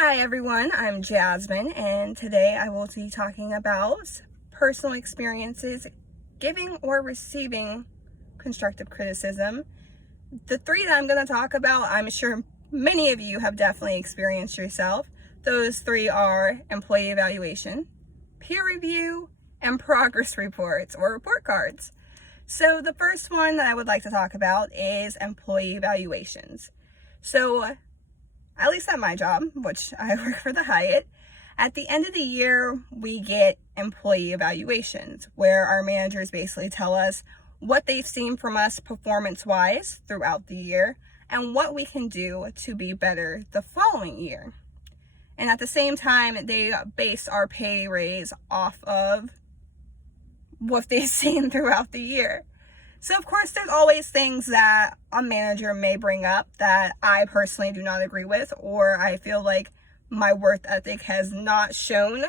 Hi everyone, I'm Jasmine, and today I will be talking about personal experiences giving or receiving constructive criticism. The three that I'm going to talk about, I'm sure many of you have definitely experienced yourself. Those three are employee evaluation, peer review, and progress reports or report cards. So the first one that I would like to talk about is employee evaluations. So at least at my job, which I work for the Hyatt, at the end of the year, we get employee evaluations where our managers basically tell us what they've seen from us performance-wise throughout the year and what we can do to be better the following year. And at the same time, they base our pay raise off of what they've seen throughout the year. So of course, there's always things that a manager may bring up that I personally do not agree with, or I feel like my work ethic has not shown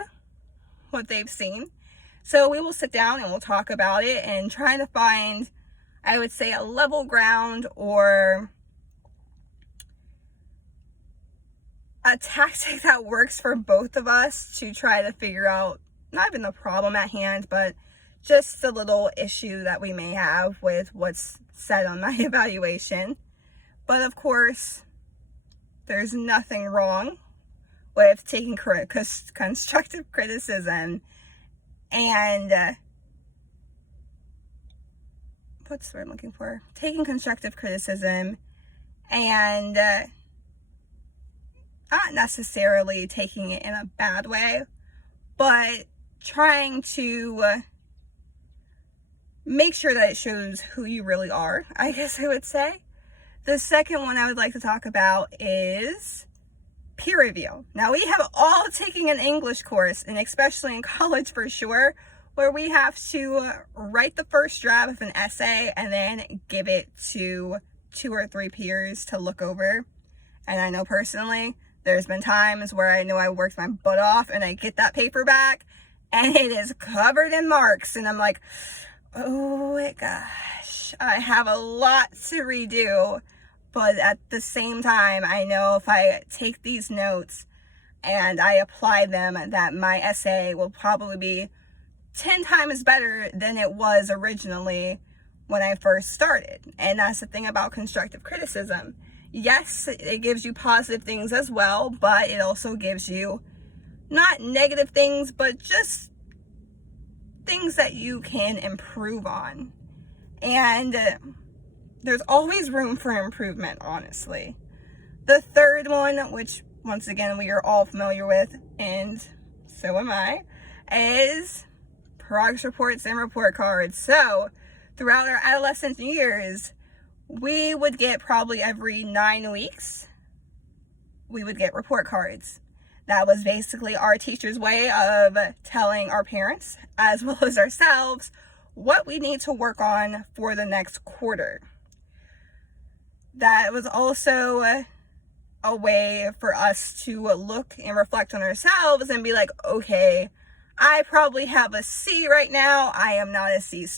what they've seen. So we will sit down and we'll talk about it and try to find, I would say, a level ground or a tactic that works for both of us to try to figure out not even the problem at hand, but just a little issue that we may have with what's said on my evaluation. But of course, there's nothing wrong with taking constructive criticism and what's the word I'm looking for? Taking constructive criticism and not necessarily taking it in a bad way, but trying to make sure that it shows who you really are, I guess I would say. The second one I would like to talk about is peer review. Now, we have all taken an English course, and especially in college for sure, where we have to write the first draft of an essay and then give it to 2 or 3 peers to look over. And I know personally, there's been times where I know I worked my butt off and I get that paper back and it is covered in marks, and I'm like, oh my gosh, I have a lot to redo. But at the same time, I know if I take these notes and I apply them, that my essay will probably be 10 times better than it was originally when I first started. And that's the thing about constructive criticism. Yes, it gives you positive things as well, but it also gives you not negative things, but just things that you can improve on. And there's always room for improvement, honestly. The third one, which once again we are all familiar with, and so am I, is progress reports and report cards. So throughout our adolescent years, we would get probably every 9 weeks, we would get report cards. That was basically our teacher's way of telling our parents, as well as ourselves, what we need to work on for the next quarter. That was also a way for us to look and reflect on ourselves and be like, okay, I probably have a C right now. I am not a C student.